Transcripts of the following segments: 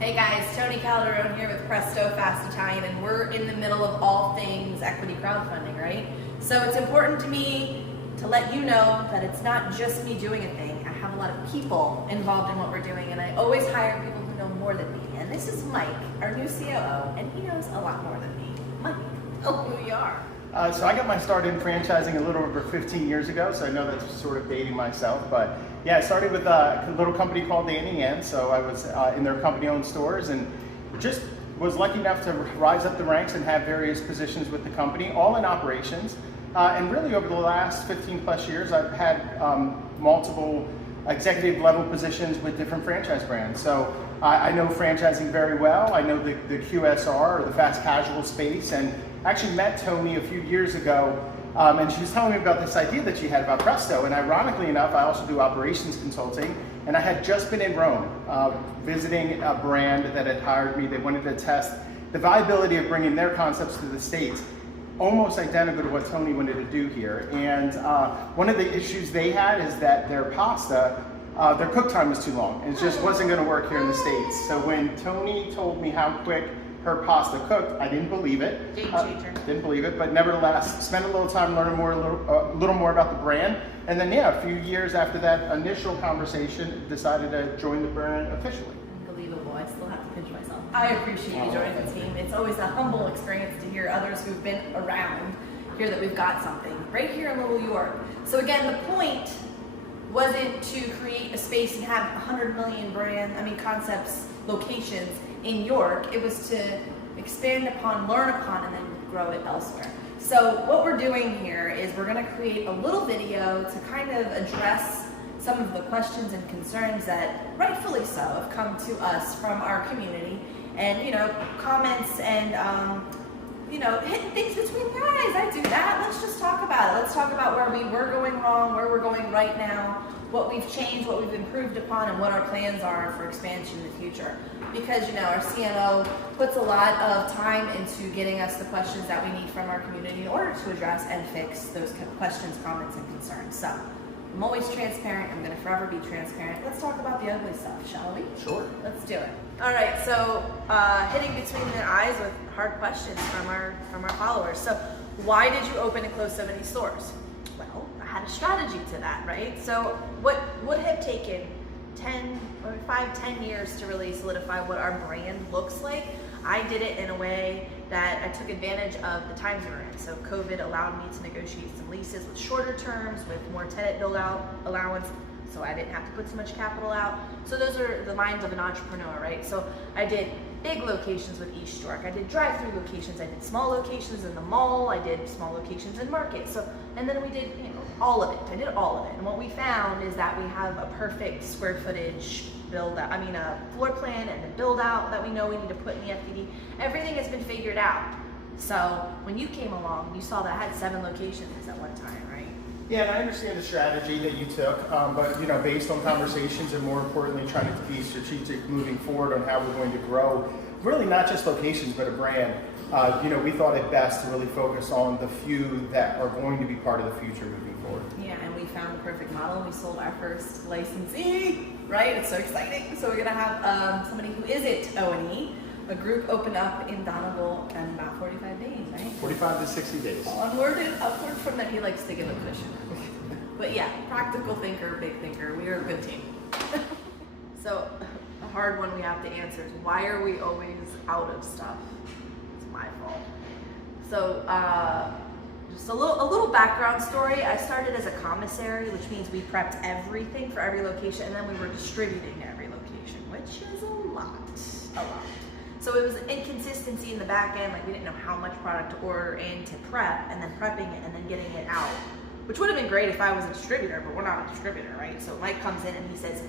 Hey guys, Toni Calderone here with Presto Fast Italian, and we're in the middle of all things equity crowdfunding, right? So it's important to me to let you know that it's not just me doing a thing. I have a lot of people involved in what we're doing, and I always hire people who know more than me. And this is Mike, our new COO, and he knows a lot more than me. Mike, tell who you are. So I got my start in franchising a little over 15 years ago, so I know that's sort of dating myself, but yeah, I started with a little company called Danny Ann, so I was in their company-owned stores and just was lucky enough to rise up the ranks and have various positions with the company, all in operations. And really over the last 15 plus years, I've had multiple executive level positions with different franchise brands. So I know franchising very well. I know the QSR, or the fast casual space, and actually met Toni a few years ago, and she was telling me about this idea that she had about Presto. And ironically enough, I also do operations consulting, and I had just been in Rome visiting a brand that had hired me. They wanted to test the viability of bringing their concepts to the States, almost identical to what Toni wanted to do here. And one of the issues they had is that their pasta, their cook time was too long. It just wasn't going to work here in the States. So when Toni told me how quick her pasta cooked, I didn't believe it. Game changer. Didn't believe it, but nevertheless, spent a little time learning a little more about the brand. And then yeah, a few years after that initial conversation, decided to join the brand officially. Unbelievable. I still have to pinch myself. I appreciate you joining the team. It's always a humble experience to hear others who've been around hear that we've got something right here in Little York. So again, the point wasn't to create a space and have 100 million concepts, locations in York. It was to expand upon, learn upon, and then grow it elsewhere. So what we're doing here is we're going to create a little video to kind of address some of the questions and concerns that rightfully so have come to us from our community, and comments and hitting things between the eyes. I do that. Let's just talk about it. Let's talk about where we were going wrong, where we're going right now, what we've changed, what we've improved upon, and what our plans are for expansion in the future. Because our CMO puts a lot of time into getting us the questions that we need from our community in order to address and fix those questions, comments, and concerns. So I'm always transparent. I'm going to forever be transparent. Let's talk about the ugly stuff, shall we? Sure. Let's do it. All right. So hitting between the eyes with hard questions from our followers. So why did you open and close so many stores? Well, I had a strategy to that, right? So what would have taken 10 years to really solidify what our brand looks like, I did it in a way that I took advantage of the times we were in. So COVID allowed me to negotiate some leases with shorter terms, with more tenant build out allowance, so I didn't have to put so much capital out. So those are the minds of an entrepreneur, right? So I did big locations with East York. I did drive-through locations. I did small locations in the mall. I did small locations in market. So, and then we did, all of it. I did all of it. And what we found is that we have a perfect square footage a floor plan and the build out that we know we need to put in the FDD. Everything has been figured out. So when you came along, you saw that I had 7 locations at one time, right? Yeah, and I understand the strategy that you took, but based on conversations and more importantly, trying to be strategic moving forward on how we're going to grow, really not just locations, but a brand. We thought it best to really focus on the few that are going to be part of the future moving forward. Yeah, and we found the perfect model. We sold our first licensee, right? It's so exciting. So we're gonna have somebody who isn't O&E. A group opened up in Donegal in about 45 days, right? 45 to 60 days. Onward and upward from that, he likes to give a cushion. But yeah, practical thinker, big thinker. We are a good team. So a hard one we have to answer is, why are we always out of stuff? It's my fault. So just a little background story. I started as a commissary, which means we prepped everything for every location, and then we were distributing to every location, which is a lot. So it was inconsistency in the back end, like we didn't know how much product to order in to prep, and then prepping it and then getting it out, which would have been great if I was a distributor, but we're not a distributor, right? So Mike comes in and he says,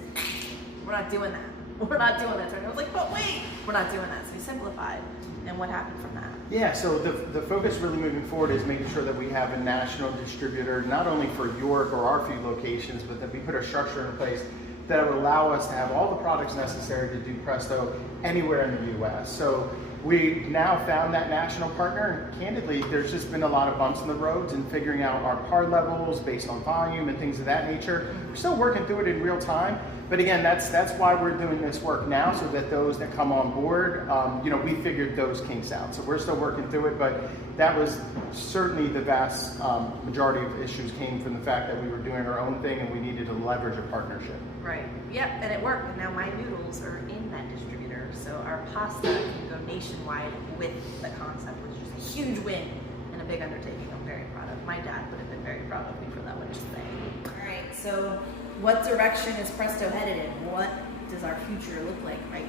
we're not doing that. We're not doing that. So I was like, but wait, we're not doing that. So we simplified. And what happened from that? Yeah, so the focus really moving forward is making sure that we have a national distributor, not only for York or our few locations, but that we put a structure in place that would allow us to have all the products necessary to do Presto anywhere in the US. So we now found that national partner, and candidly, there's just been a lot of bumps in the roads in figuring out our par levels based on volume and things of that nature. We're still working through it in real time, but again, that's why we're doing this work now, so that those that come on board, we figured those kinks out. So we're still working through it, but that was certainly the vast majority of issues came from the fact that we were doing our own thing and we needed to leverage a partnership. Right. Yep, and it worked. And now my noodles are in that distributor, so our pasta can go nationwide with the concept, which is a huge win and a big undertaking. I'm very proud of. My dad would have been very proud of me for that one, just saying. All right. So, what direction is Presto headed in? What does our future look like, Mike?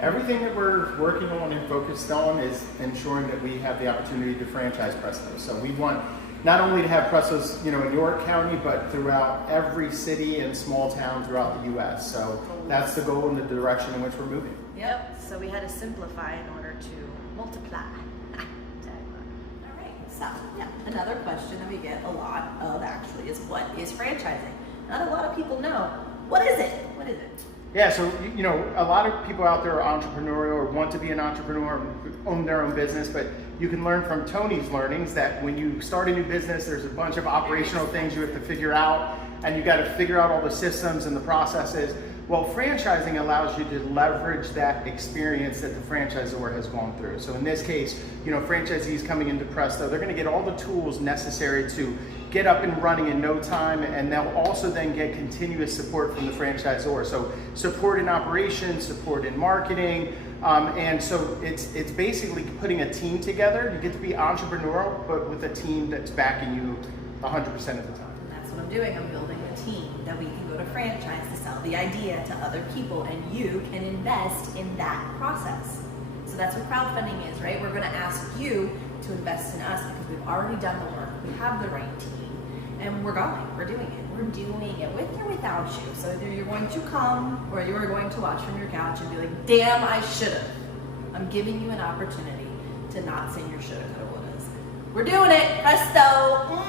Everything that we're working on and focused on is ensuring that we have the opportunity to franchise Presto. So we want not only to have Prestos, in York County, but throughout every city and small town throughout the U.S. So that's the goal and the direction in which we're moving. Yep. So we had to simplify in order to multiply. All right. So another question that we get a lot of actually is, what is franchising? Not a lot of people know. What is it? What is it? Yeah, so a lot of people out there are entrepreneurial or want to be an entrepreneur, own their own business, but you can learn from Toni's learnings that when you start a new business, there's a bunch of operational things you have to figure out, and you got to figure out all the systems and the processes. Well, franchising allows you to leverage that experience that the franchisor has gone through. So in this case, franchisees coming into Presto, they're going to get all the tools necessary to get up and running in no time, and they'll also then get continuous support from the franchisor. So support in operations, support in marketing, and so it's basically putting a team together. You get to be entrepreneurial, but with a team that's backing you 100% of the time. That's what I'm doing. I'm building a team that we can go to franchise to sell the idea to other people, and you can invest in that process. So that's what crowdfunding is, right? We're going to ask you to invest in us because we've already done the work. We have the right team, and we're doing it. We're doing it with or without you. So either you're going to come or you are going to watch from your couch and be like, damn, I should have. I'm giving you an opportunity to not say your shoulda, coulda, wouldas. We're doing it. Presto.